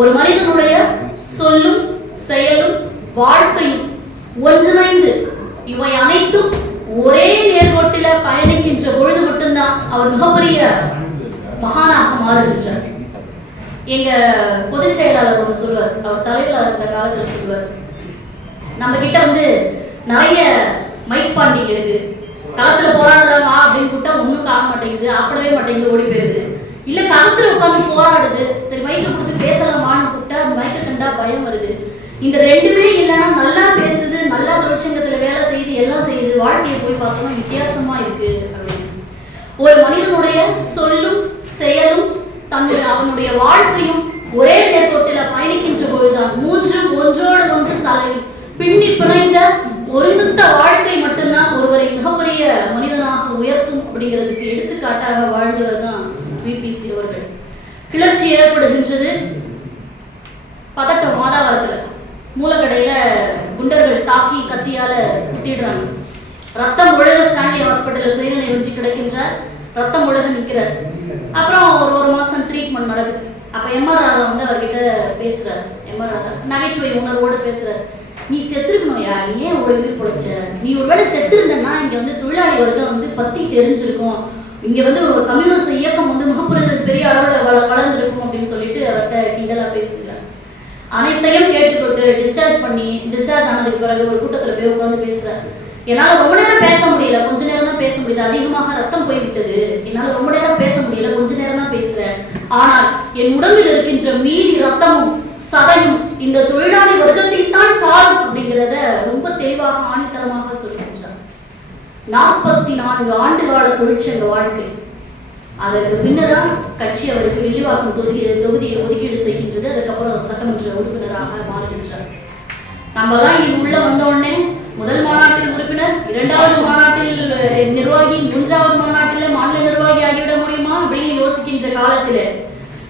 ஒரு மனிதனுடைய சொல்லும் செயலும் வாழ்க்கையும் ஒன்றிணைந்து இவை அனைத்தும் ஒரே நேர்கோட்டில பயணிக்கின்ற பொழுது மட்டும்தான் அவர் மிகப்பெரிய மகானாக மாறுகின்றார். எங்க பொதுச் செயலாளர் ஒன்று சொல்லுவார் அவர் தலைவராக இருந்த காலத்தில் சொல்லுவார். நம்ம கிட்ட வந்து நிறைய மைக் இருக்கு. களத்துல போராடலாமா அப்படின்னு கூட்டா ஒண்ணும் காண மாட்டேங்குது ஆப்படவே மாட்டேங்குது ஓடி போயிருது. இல்ல களத்துல உட்காந்து போராடுது. சரி மைக்க கொடுத்து பேசலாமான்னு கூப்பிட்டா மைக்க கண்டா பயம் வருது. இந்த ரெண்டுமே இல்லைன்னா நல்லா பேசுது நல்லா தொழிற்சங்கத்துல வேலை செய்து எல்லாம் செய்யுது வாழ்க்கையை போய் பார்த்தோம்னா வித்தியாசமா இருக்கு அப்படின்னு. ஒரு மனிதனுடைய சொல்லும் செயலும் தன்னுடைய அவனுடைய வாழ்க்கையும் ஒரே நேர்கோட்டில பயணிக்கின்ற பொழுதுதான் மூன்றும் ஒன்றோடு ஒன்று சாலை பின்னி பிணைந்த ஒருமித்த வாழ்க்கை மட்டும்தான் ஒருவரை மிகப்பெரிய மனிதனாக உயர்த்தும் அப்படிங்கிறதுக்கு எடுத்துக்காட்டாக வாழ்ந்தவர் தான் விபி கிளர்ச்சி ஏற்படுகின்றது. பதட்டம் மாதாவரத்துல மூலக்கடையில குண்டர்கள் தாக்கி கத்தியால குத்திடுறாங்க. ரத்தம் ஒழுக ஸ்டான்லி ஹாஸ்பிட்டலில் சுயநிலை வச்சு கிடைக்கின்றார். ரத்தம் ஒழுக நிற்கிறார். அப்புறம் ஒரு ஒரு மாசம் ட்ரீட்மெண்ட் நடக்குது. அப்ப எம்ஆர் ராதா வந்து அவர்கிட்ட பேசுறாரு. எம்ஆர் ராதா நகைச்சுவை உணர்வோடு பேசுறாரு. நீ செத்துருக்கணும்யா நீ ஏன் இவ்வளவு உயிர் பொழைச்ச? நீ ஒருவேளை செத்துருந்தன்னா இங்க வந்து தொழிலாளி வர்க்கம் வந்து பத்தி தெரிஞ்சிருக்கும். இங்க வந்து ஒரு கம்யூனிஸ்ட் இயக்கம் வந்து மகப்புறத்தில் பெரிய அளவில் வள வளர்ந்துருக்கும் அப்படின்னு சொல்லிட்டு அவர்கிட்ட கிண்டலாக பேசுகிறார் அனைத்தையும் கேட்டுக்கொண்டு டிஸ்சார்ஜ் பண்ணி டிஸ்சார்ஜ் ஆனதுக்கு பிறகு ஒரு கூட்டத்தில் போய் உட்காந்து பேசுறாரு. என்னால் ரொம்ப நேரம் பேச முடியல கொஞ்ச நேரம் தான் பேச முடியல அதிகமாக ரத்தம் போய்விட்டது என்னால் ரொம்ப நேரம் பேச முடியல கொஞ்ச நேரம் தான் பேசுறேன். ஆனால் என் உடம்பில் இருக்கின்ற மீதி ரத்தமும் சதையும் இந்த தொழிலாளி வர்க்கத்தில் தான் சாரும் அப்படிங்கிறத ரொம்ப தெளிவாக ஆணித்தரமாக நாற்பத்தி நான்கு ஆண்டு கால தொழிற்சங்க வாழ்க்கை. அதற்கு பின்னதான் கட்சி அவருக்கு வில்லிவாக்கம் தொகுதி தொகுதியை ஒதுக்கீடு செய்கின்றது. அதுக்கப்புறம் அவர் சட்டமன்ற உறுப்பினராக மாறுகின்றார். நம்ம தான் இங்க உள்ள வந்த உடனே முதல் மாநாட்டில் உறுப்பினர் இரண்டாவது மாநாட்டில் நிர்வாகி மூன்றாவது மாநாட்டில் மாநில நிர்வாகி ஆகிவிட முடியுமா? அப்படின்னு யோசிக்கின்ற காலத்தில்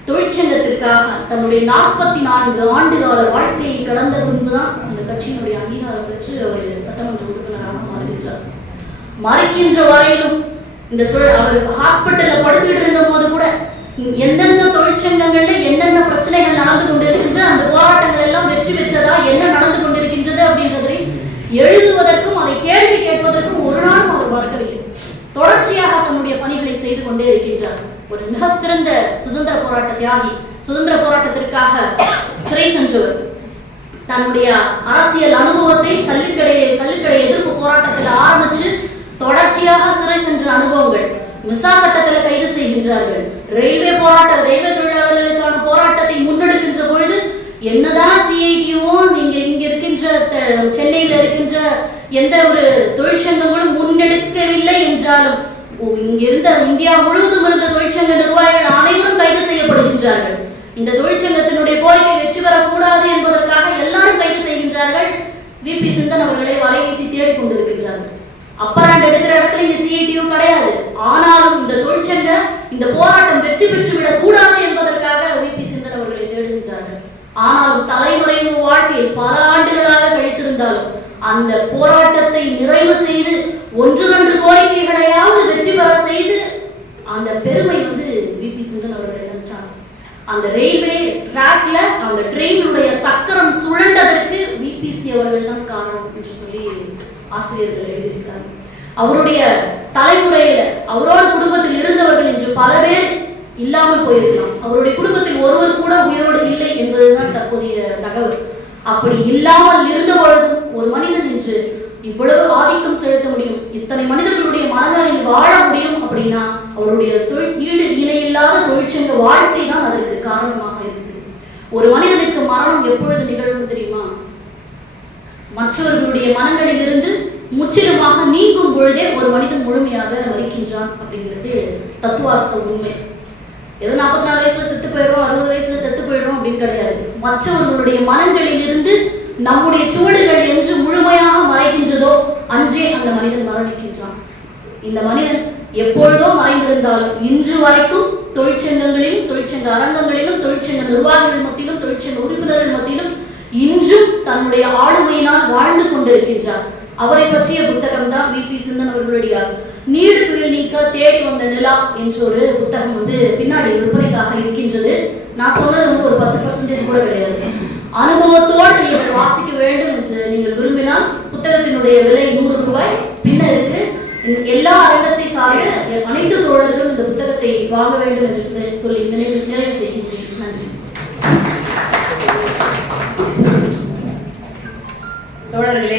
தொழிற்சங்கத்திற்காக தன்னுடைய நாற்பத்தி நான்கு ஆண்டு கால வாழ்க்கையை கடந்த பின்புதான் அந்த கட்சியினுடைய அங்கீகாரம் பெற்று அவர் மறைக்கின்ற வரையிலும் இந்த தொழில் அவர் ஹாஸ்பிட்டல்ல படுத்துக்கிட்டு இருந்த போது கூட எந்தெந்த தொழிற்சங்கங்கள்ல எந்தெந்த பிரச்சனைகள் நடந்து கொண்டிருக்கின்ற அந்த போராட்டங்கள் எல்லாம் வெற்றி பெற்றதா என்ன நடந்து கொண்டிருக்கின்றது அப்படின்றதை எழுதுவதற்கும் அதை கேள்வி கேட்பதற்கும் ஒரு நாளும் அவர் மறக்கவில்லை. தொடர்ச்சியாக தன்னுடைய பணிகளை செய்து கொண்டே இருக்கின்றார். ஒரு மிகச்சிறந்த சுதந்திர போராட்ட தியாகி சுதந்திர போராட்டத்திற்காக சிறை சென்றவர். தன்னுடைய அரசியல் அனுபவத்தை கல்லுக்கடை கல்லுக்கடை எதிர்ப்பு போராட்டத்தில் ஆரம்பிச்சு தொடர்ச்சியாக சிறை சென்ற அனுபவங்கள். மிசா சட்டத்தில் கைது செய்கின்றார்கள். ரயில்வே போராட்ட ரயில்வே தொழிலாளர்களுக்கான போராட்டத்தை முன்னெடுக்கின்ற பொழுது என்னதான் சிஐடியும் நீங்க இங்க இருக்கின்ற சென்னையில் சென்னையில இருக்கின்ற எந்த ஒரு தொழிற்சங்கங்களும் முன்னெடுக்கவில்லை என்றாலும் ஓ, இங்க இருந்த இந்தியா முழுவதும் இருந்த தொழிற்சங்க நிர்வாகிகள் அனைவரும் கைது செய்யப்படுகின்றார்கள். இந்த தொழிற்சங்கத்தினுடைய கோரிக்கை வெற்றி பெறக்கூடாது என்பதற்காக எல்லாரும் கைது செய்கின்றார்கள். விபி சிந்தன் அவர்களை வலைவீசி தேடிக் கொண்டிருக்கின்றார்கள் அப்பராண்ட் எடுக்கிற இடத்துல இங்க சிஐடியு கிடையாது. ஆனாலும் இந்த தொழிற்சங்க இந்த போராட்டம் வெற்றி பெற்று கூடாது என்பதற்காக விபி சிந்தன் அவர்களை தேடுகின்றார்கள். ஆனாலும் தலைமுறைவு வாழ்க்கையில் பல ஆண்டுகளாக கழித்திருந்தாலும் அந்த போராட்டத்தை நிறைவு செய்து ஒன்று ரெண்டு கோரிக்கைகளையாவது வெற்றி பெற செய்து அந்த பெருமை வந்து விபி சிந்தன் அவர்கள் நினைச்சாங்க அந்த ரயில்வே ட்ராக்ல அந்த ட்ரெயினுடைய சக்கரம் சுழண்டதற்கு விபிசி அவர்கள் தான் காரணம் என்று சொல்லி ஆசிரியர்கள் எழுதியிருக்கிறார் அவருடைய தலைமுறையில அவரோட குடும்பத்தில் இருந்தவர்கள் இன்று பல பேர் இல்லாமல் போயிருக்கலாம். அவருடைய குடும்பத்தில் ஒருவர் கூட உயிரோடு இல்லை என்பதுதான் தற்போதைய தகவல். அப்படி இல்லாமல் இருந்த பொழுதும் ஒரு மனிதன் இன்று இவ்வளவு ஆதிக்கம் செலுத்த முடியும். இத்தனை மனிதர்களுடைய மனநிலையில் வாழ முடியும் அப்படின்னா அவருடைய தொழில் ஈடு இணையில்லாத தொழிற்சங்க வாழ்க்கை தான் அதற்கு காரணமாக இருக்குது. ஒரு மனிதனுக்கு மரணம் எப்பொழுது நிகழும் தெரியுமா? மற்றவர்களுடைய மனங்களிலிருந்து முற்றிலுமாக நீங்கும் பொழுதே ஒரு மனிதன் முழுமையாக மறிக்கின்றான் அப்படிங்கிறது தத்துவார்த்த உண்மை. ஏதோ நாற்பத்தி நாலு வயசுல செத்து போயிடும் அறுபது வயசுல செத்து போயிடும் அப்படின்னு கிடையாது. மற்றவர்களுடைய மனங்களிலிருந்து நம்முடைய சுவடுகள் என்று முழுமையாக மறைக்கின்றதோ அன்றே அந்த மனிதன் மரணிக்கின்றான். இந்த மனிதன் எப்பொழுதோ மறைந்திருந்தாலும் இன்று வரைக்கும் தொழிற்சங்கங்களிலும் தொழிற்சங்க அரங்கங்களிலும் தொழிற்சங்க நிர்வாகிகள் மத்தியிலும் தொழிற்சங்க உறுப்பினர்கள் மத்தியிலும் இன்றும் தன்னுடைய ஆளுமையினால் வாழ்ந்து கொண்டிருக்கின்றார். அவரை பற்றிய புத்தகம் தான் வி. பி. சிந்தன் அவர்களுடைய நீடு துயில் நீக்க தேடி வந்த நிலா என்ற ஒரு புத்தகம் வந்து பின்னாடி விற்பனைக்காக இருக்கின்றது. நான் சொன்னது வந்து ஒரு பத்து பர்சன்டேஜ் கூட கிடையாது. அனுபவத்தோடு நீங்கள் வாசிக்க வேண்டும் என்று நீங்கள் விரும்பினால் புத்தகத்தினுடைய விலை நூறு ரூபாய். பின்ன இருக்கு. எல்லா அரங்கத்தை சார்ந்த அனைத்து தோழர்களும் இந்த புத்தகத்தை வாங்க வேண்டும் என்று சொல்லி- சொல்லி நிறைவு நிறைவு செய்கின்றேன். நன்றி. தோழர்களே.